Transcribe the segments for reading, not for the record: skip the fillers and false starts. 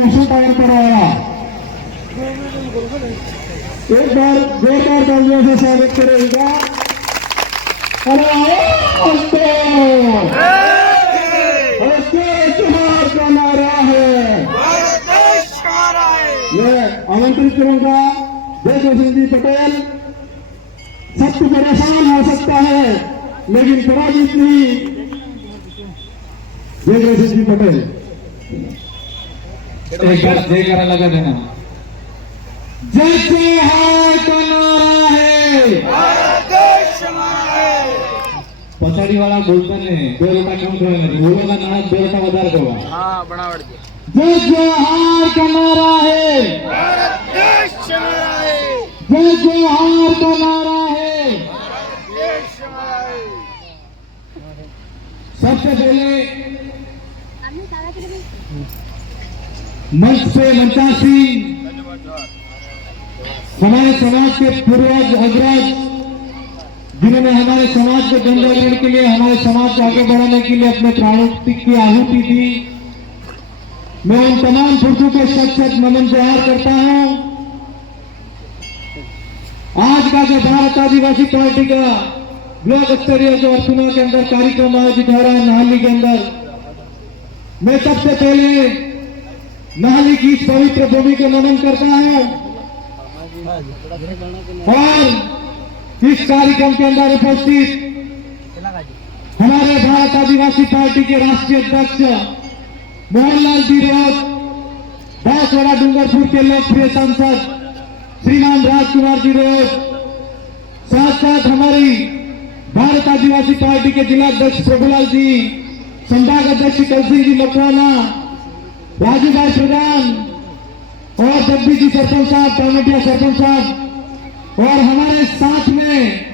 तैयार कराया। एक बार जोरदार तालियों से स्वागत करेगा। जोहार का नारा है। मैं आमंत्रित करूंगा जयकिशन जी पटेल। सब कुछ परेशान हो सकता है लेकिन पराजित नहीं। जयकिशन जी पटेल एक बार जय करा लगा देना। जय जोहार का नारा है। पछाड़ी वाला बोलता नहीं दो रोटा कम करे नहीं बोलो ना नारा दो रोटा વધારે કરવા। हाँ बनावट जय जोहार का नारा है। जय जोहार का नारा है। सबसे पहले मंच पे मंचासी हमारे समाज के पूर्वज अग्रज जिन्होंने हमारे समाज के जनजागरण के लिए हमारे समाज को आगे बढ़ाने के लिए अपने प्राणों की आहुति दी। मैं उन तमाम पुरुषों को सच नमन जोहार करता हूं। आज का जो भारत आदिवासी पार्टी का ब्लॉक स्तरीय जो अर्थुना के अंदर कार्यक्रम आयोजित हो रहा है नाहली के अंदर, मैं सबसे पहले नाहली की इस पवित्र भूमि को नमन करता हूं और इस कार्यक्रम के अंदर उपस्थित हमारे भारत आदिवासी पार्टी के राष्ट्रीय अध्यक्ष मोहनलाल जी रोड, बांसवाड़ा डूंगरपुर के लोकप्रिय सांसद श्रीमान राजकुमार जी रोड, साथ साथ हमारी भारत आदिवासी पार्टी के जिला अध्यक्ष प्रभुलाल जी, संभाग अध्यक्ष कलसिंह जी मकवाना, राजू भाई प्रधान और जगदीश जी सरपंच साहब, टामेटिया सरपंच साहब और हमारे साथ में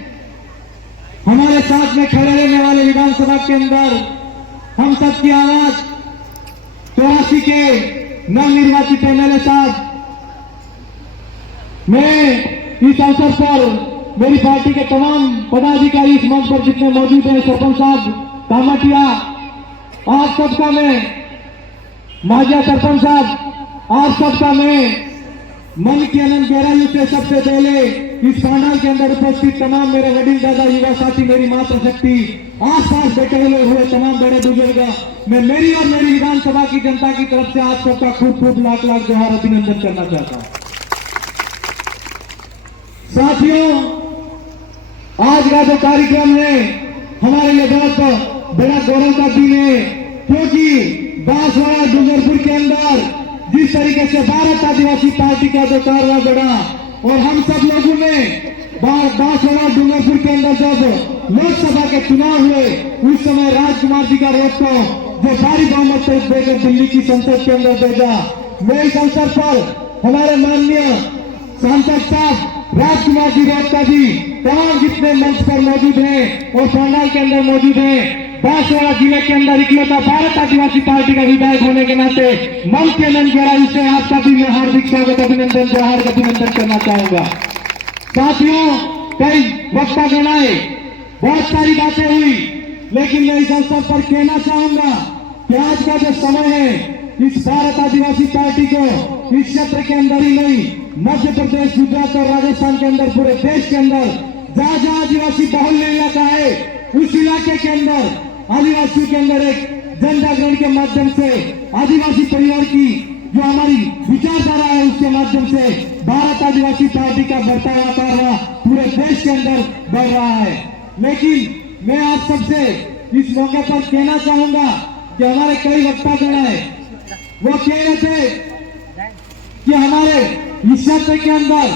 खड़े रहने वाले विधानसभा के अंदर हम सबकी आवाज 84 के नवनिर्वाचित एमएलए साहब। मैं इस अवसर पर मेरी पार्टी के तमाम पदाधिकारी इस मंच पर जितने मौजूद हैं, सरपंच साहब टामेटिया, आप सबका मैं माजिया सरपंच साहब, आप सबका मैं मन की अनंत गहराइयों से सबसे पहले इस पैनल के अंदर उपस्थित तमाम मेरे वडील दादा, युवा साथी, मेरी मातृशक्ति, आसपास बैठे हुए तमाम बड़े बुजुर्ग, मैं मेरी और मेरी विधानसभा की जनता की तरफ से आप सबका खूब खूब लाख लाख जोहार अभिनंदन करना चाहता हूं। साथियों, आज का जो कार्यक्रम है हमारे लिए बहुत बड़ा गौरव का दिन है, क्योंकि बांसवाड़ा डूंगरपुर के अंदर जिस तरीके से भारत आदिवासी पार्टी का जो कारवा बढ़ा और हम सब लोगों ने बांसवाड़ा डूंगरपुर के अंदर जब लोकसभा के चुनाव हुए उस समय राजकुमार जी का रोड को जो भारी बहुमत से देकर दिल्ली की संसद के अंदर भेजा। मैं इस अवसर पर हमारे माननीय सांसद साहब राजकुमार जी रोड का भी तमाम जितने मंच पर मौजूद हैं और पंडाल के अंदर मौजूद हैं, बांसवाड़ा जिले के अंदर इकलौता भारत आदिवासी पार्टी का विधायक होने के नाते मन के नन गहराई से आपका भी मैं हार्दिक स्वागत अभिनंदन जोहार अभिनंदन करना चाहूंगा। साथियों, कई वक्ता गणाए, बहुत सारी बातें हुई, लेकिन मैं इस अवसर पर कहना चाहूंगा कि आज का जो समय है इस भारत आदिवासी पार्टी को इस क्षेत्र के अंदर ही नहीं, मध्य प्रदेश, गुजरात और राजस्थान के अंदर, पूरे देश के अंदर जहां जहां आदिवासी बहुल इलाका है उस इलाके के अंदर आदिवासियों के अंदर एक जन जागरण के माध्यम से आदिवासी परिवार की जो हमारी विचारधारा है उसके माध्यम से भारत आदिवासी पार्टी का बढ़ता हुआ कारवा पूरे देश के अंदर बढ़ रहा है। लेकिन मैं आप सबसे इस मौके पर कहना चाहूंगा कि हमारे कई वक्ता गण है वो कह रहे थे कि हमारे इस क्षेत्र के अंदर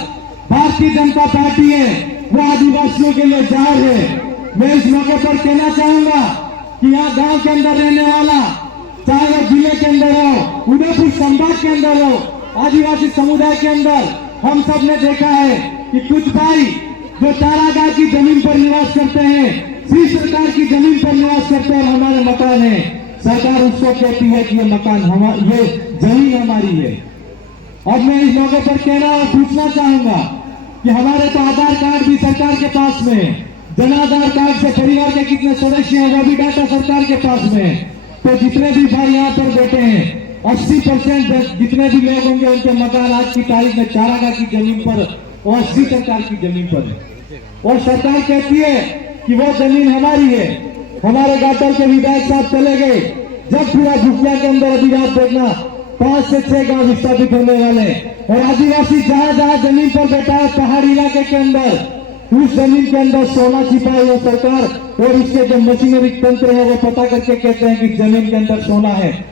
भारतीय जनता पार्टी है वो आदिवासियों के लिए जार है। मैं इस मौके पर कहना चाहूंगा कि यहाँ गांव के अंदर रहने वाला, चाहे वो जिले के अंदर हो, उदयपुर संभाग के अंदर हो, आदिवासी समुदाय के अंदर, हम सब ने देखा है कि कुछ भाई जो चारागाह की जमीन पर निवास करते हैं, श्री सरकार की जमीन पर निवास करते हैं, हमारे मकान है, सरकार उसको कहती है कि ये मकान ये जमीन हमारी है। अब मैं इस मौके पर कहना और पूछना चाहूंगा कि हमारे तो आधार कार्ड भी सरकार के पास में है, जनाधार कार्ड से परिवार के कितने सदस्य हैं वो भी डाटा सरकार के पास में है। तो जितने भी भाई यहाँ पर बैठे हैं 80% जितने भी लोग होंगे उनके मकान आज की तारीख में चारागाह की जमीन पर और 80 सरकार की जमीन पर है। और सरकार कहती है कि वो जमीन हमारी है। हमारे गाटल के विधायक साहब चले गए, जब पूरा झुकिया के अंदर अभी आप देखना 5 से 6 गांव विस्थापित होने वाले और आदिवासी जहां जहां जमीन पर बैठा है पहाड़ी इलाके के अंदर, उस जमीन के अंदर सोना छिपा हुआ सरकार और इसके जो मशीनरी तंत्र है वो पता करके कहते हैं कि जमीन के अंदर सोना है।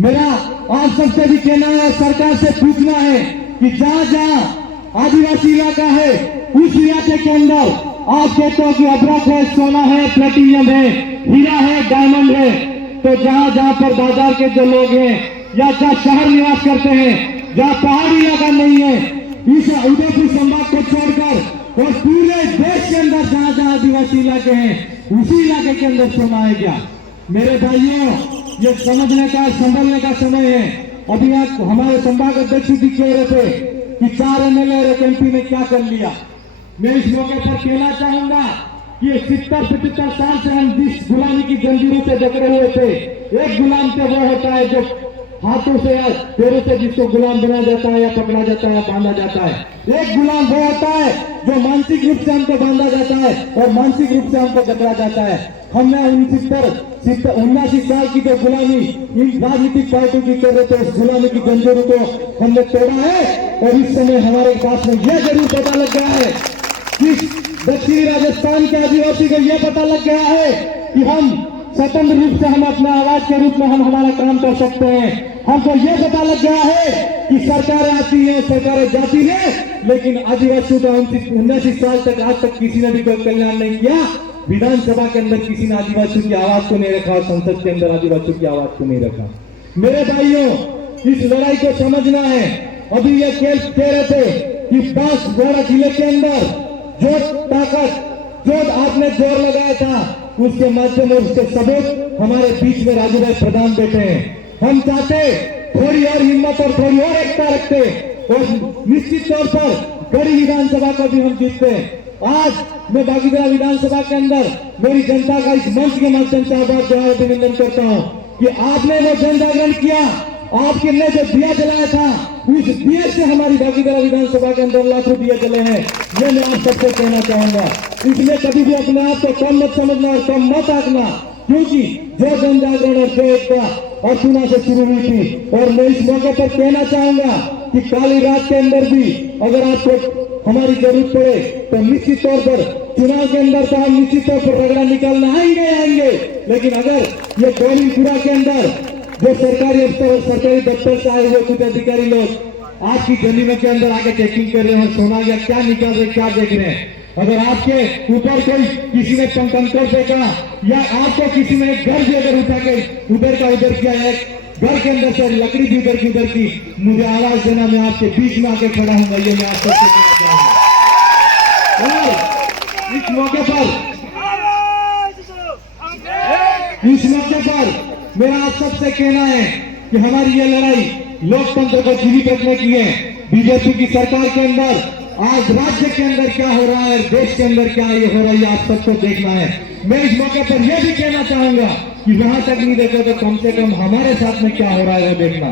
मेरा आप सबसे भी कहना है, सरकार से पूछना है कि जहां जहां आदिवासी इलाका है उस इलाके के अंदर आप कहते हो कि अदरक है, सोना है, प्लेटिनियम है, हीरा है, डायमंड है, तो जहां जहां पर बाजार के जो लोग हैं या जहां शहर निवास करते हैं, जहां पहाड़ी इलाका नहीं है, इस उदयपुर संभाग को छोड़कर और पूरे देश के अंदर जहां जहां आदिवासी इलाके हैं उसी इलाके के अंदर सोना है क्या? मेरे भाइयों, ये समझने का संभलने का समय है। अभी आप हमारे संभाग अध्यक्ष भी कह रहे थे कि 4 एमएलए और एक एमपी ने क्या कर लिया। मैं इस मौके पर कहना चाहूंगा कि 70-75 साल से हम जिस गुलामी की जंजीरों से जकड़े हुए थे, एक गुलाम से वो होता है जो हाथों से या पैरों से जिसको गुलाम बनाया जाता है या पकड़ा जाता है या बांधा जाता है। एक गुलाम वो होता है जो मानसिक रूप से हमको बांधा जाता है और मानसिक रूप से हमको जकड़ा जाता है। हमने 79 साल की जो गुलामी इन राजनीतिक पार्टियों की कर रहे थे, उस गुलामी की जंजीरों को हमने तोड़ा है और इस समय हमारे पास में यह जरूर पता लग गया है कि दक्षिणी राजस्थान के आदिवासी को यह पता लग गया है कि हम स्वतंत्र रूप से हम अपना आवाज के रूप में हम हमारा काम कर सकते हैं। हमको ये पता लग गया है कि सरकारें आती हैं, सरकारें जाती हैं, लेकिन आदिवासियों का 79 साल तक आज तक किसी ने भी कोई कल्याण नहीं किया। विधानसभा के अंदर किसी ने आदिवासियों की आवाज को नहीं रखा और संसद के अंदर आदिवासियों की आवाज को नहीं रखा। मेरे भाइयों, इस लड़ाई को समझना है। अभी ये कह रहे थे कि बांसवाड़ा जिले के अंदर जो ताकत जो आपने जोर लगाया था उसके माध्यम और उसके सबूत हमारे बीच में राजू भाई प्रधान बैठे हैं। हम चाहते थोड़ी और हिम्मत और थोड़ी और एकता रखते और निश्चित तौर पर गढ़ी विधानसभा को भी हम जीतते। आज मैं बागीदरा विधानसभा के अंदर मेरी जनता का इस मंच के माध्यम से आभार जनाते अभिनंदन करता हूं कि आपने वो जन जागरण किया, आपके ने जो दिया जलाया था उस दिए से हमारी बागीदरा विधानसभा के अंदर लाखों दिए जले हैं। ये मैं आप सबसे कहना चाहूंगा। इसलिए कभी भी अपने आप को कम मत समझना और कम मत आंकना, क्योंकि जो जन जागरण और जो एकता अर्चना से शुरू हुई थी। और मैं इस मौके पर कहना चाहूंगा कि काली रात के अंदर भी अगर आपको हमारी जरूरत पड़े तो निश्चित तौर पर चुनाव के अंदर तो हम निश्चित तौर पर रगड़ा निकालना आएंगे, लेकिन अगर ये गोविंदपुरा के अंदर जो सरकारी अफसर और सरकारी दफ्तर से आए हुए कुछ अधिकारी लोग आपकी जमीनों के अंदर आके चेकिंग कर रहे हैं, सोना या क्या निकाल रहे, क्या देख रहे हैं, अगर आपके ऊपर कोई किसी ने कंकर फेंका या आपको किसी ने घर भी अगर उठा के उधर का उधर किया है, घर के अंदर से लकड़ी भी उधर की उधर की, मुझे आवाज देना, मैं आपके बीच में आके खड़ा हूंगा। ये मैं आपको कहना चाहूंगा। और इस मौके पर मेरा आप सबसे कहना है कि हमारी ये लड़ाई लोकतंत्र को जीवित रखने की है। बीजेपी की सरकार के अंदर आज राज्य के अंदर क्या हो रहा है, देश के अंदर क्या ये हो रहा है, आप सबको देखना है। मैं इस मौके पर यह भी कहना चाहूंगा कि वहां तक नहीं देखो तो कम से कम हमारे साथ में क्या हो रहा है वो देखना।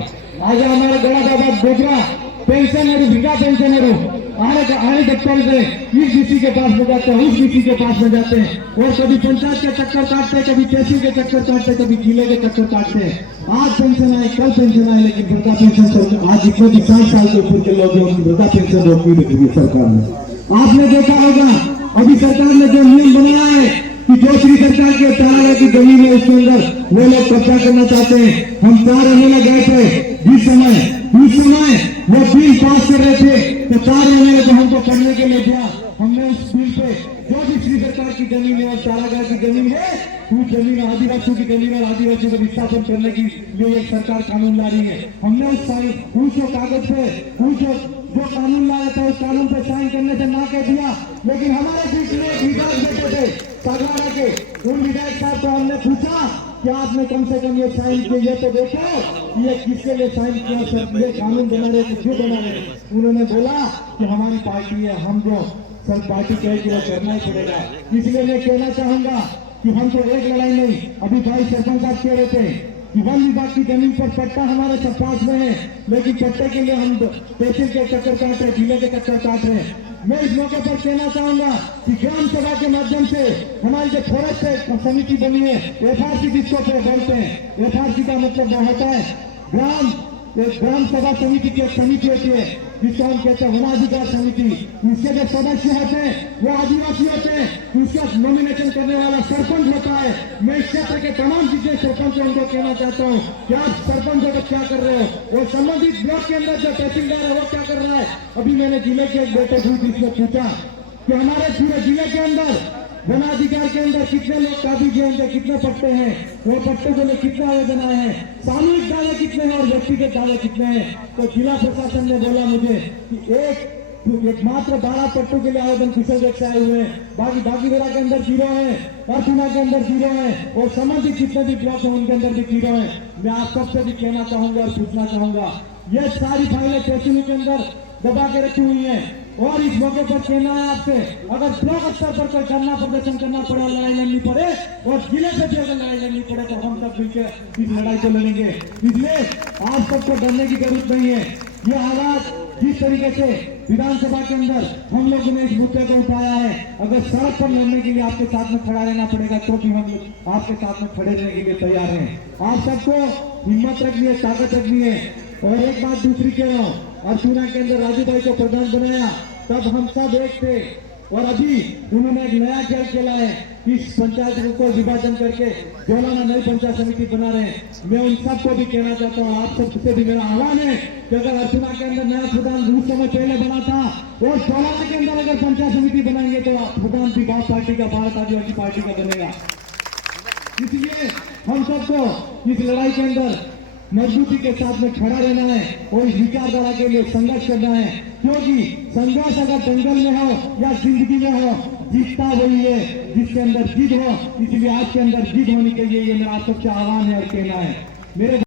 आज हमारा बड़ा बाबा गोबरा पेंशनर वृद्धा पेंशनर आने दफ्तर से इस डीसी के पास में जाते हैं, उस डीसी के पास में जाते हैं और कभी पंचायत के चक्कर काटते हैं, कभी तहसील के चक्कर काटते हैं, कभी जिले के चक्कर काटते हैं। आज पेंशन आए, कल पेंशन आए, लेकिन वृद्धा पेंशन आज जितने भी 60 साल के ऊपर के लोग हैं उनकी वृद्धा पेंशन रोकी रखी सरकार ने। आपने देखा होगा अभी सरकार ने जो नियम बनाया है कि जो श्री सरकार के तारा की जमीन है उसके अंदर वो लोग कब्जा करना चाहते हैं। हम 4 एमएलए गए थे जिस समय उस समय वो बिल पास कर रहे थे तो 4 एमएलए को हमको पढ़ने के लिए दिया। हमने उस बिल पे जो भी श्री सरकार की जमीन है और चारागाह की जमीन है उस जमीन आदिवासियों की जमीन और आदिवासियों को विस्थापन करने की लिए एक सरकार कानून ला रही है। हमने उस कागज पे जो कानून लाया था उस कानून पे साइन करने से ना कह दिया, लेकिन हमारे बीच में एक विधायक बैठे थे सागवाड़ा के, उन विधायक साहब को हमने पूछा कि आपने कम से कम ये साइन किया, ये तो देखो ये किसके लिए साइन किया, सर ये कानून बना रहे थे, क्यों बना रहे? उन्होंने बोला कि हमारी पार्टी है, हम जो सर पार्टी कहे कि वो करना ही पड़ेगा। इसलिए मैं कहना चाहूंगा कि हम तो एक लड़ाई नहीं, अभी भाई सरपंच साहब कह रहे थे कि वन विभाग की जमीन पर पट्टा हमारे सब पास में है, लेकिन पट्टे के लिए हम तहसील के चक्कर काट रहे, जिले के चक्कर काट रहे हैं। मैं इस मौके पर कहना चाहूंगा कि ग्राम सभा के माध्यम से हमारी जो फॉरेस्ट समिति बनी है, एफआरसी जिसको बोलते हैं, एफआरसी का मतलब वो होता है ग्राम सभा समिति की एक समिति होती है जिसको हम कहते हैं वनाधिकार समिति। इसके जो सदस्य होते हैं वो आदिवासी होते हैं, उसका नॉमिनेशन करने वाला सरपंच होता है। मैं इस क्षेत्र के तमाम जितने सरपंच हैं उनको कहना चाहता हूँ कि आप सरपंच होकर क्या कर रहे हो, और संबंधित ब्लॉक के अंदर जो तहसीलदार है वो क्या कर रहा है। अभी मैंने जिले के एक बैठक हुई जिसमें पूछा कि हमारे पूरे जिले के अंदर वनाधिकार के अंदर कितने लोग काबिज हैं, उनके कितने पट्टे हैं, वो पट्टे के लिए कितने आवेदन आए हैं, सामूहिक दावे कितने हैं और व्यक्तिगत दावे कितने हैं। तो जिला प्रशासन ने बोला मुझे कि एक मात्र 12 पट्टों के लिए आवेदन किशोरगंज से आए हुए हैं, बाकी बागीबेड़ा के अंदर 0 है, परचूना के अंदर 0 है, और संबंधित जितने भी ब्लॉक है उनके अंदर भी 0 है। मैं आप सबसे भी कहना चाहूंगा और पूछना चाहूंगा, ये सारी फाइलें तहसील के अंदर दबा के रखी हुई हैं। और इस मौके पर कहना है आपसे, अगर ब्लॉक स्तर पर कोई धरना प्रदर्शन करना पड़े, लड़ाई लड़नी पड़े, और जिले से भी अगर लड़ाई लड़नी पड़े तो हम सब मिलकर इस लड़ाई को लड़ेंगे। इसलिए आप सबको डरने की जरूरत नहीं है। ये आवाज जिस तरीके से विधानसभा के अंदर हम लोगों ने इस मुद्दे को उठाया है, अगर सड़क पर लड़ने के लिए आपके साथ में खड़ा रहना पड़ेगा तो भी हम लोग आपके साथ में खड़े रहने के लिए तैयार हैं। आप सबको हिम्मत रखनी है, ताकत रखनी है। और एक बात दूसरी कह रहा हूँ, अर्जुना के अंदर राजू भाई को प्रधान बनाया तब हम सब एक थे, और अभी उन्होंने एक नया खेल खेला है, इस पंचायत को विभाजन करके जोलाना नई पंचायत समिति बना रहे हैं। मैं उन सबको भी कहना चाहता हूँ, आप सबसे भी मेरा आह्वान है कि अगर अर्जुना के अंदर नया प्रधान कुछ समय पहले बना था, और जोलाना के अंदर अगर पंचायत समिति बनाएंगे तो प्रधान भी बाप पार्टी का, भारत आदिवासी पार्टी का बनेगा। इसलिए हम सबको इस लड़ाई के अंदर मजबूती के साथ में खड़ा रहना है और इस विचारधारा के लिए संघर्ष करना है, क्योंकि संघर्ष अगर जंगल में हो या जिंदगी में हो, जीतता वही है जिसके अंदर जिद हो। इसलिए आपके अंदर जिद होनी चाहिए, ये मेरा आप सबसे आह्वान है और कहना है। मेरे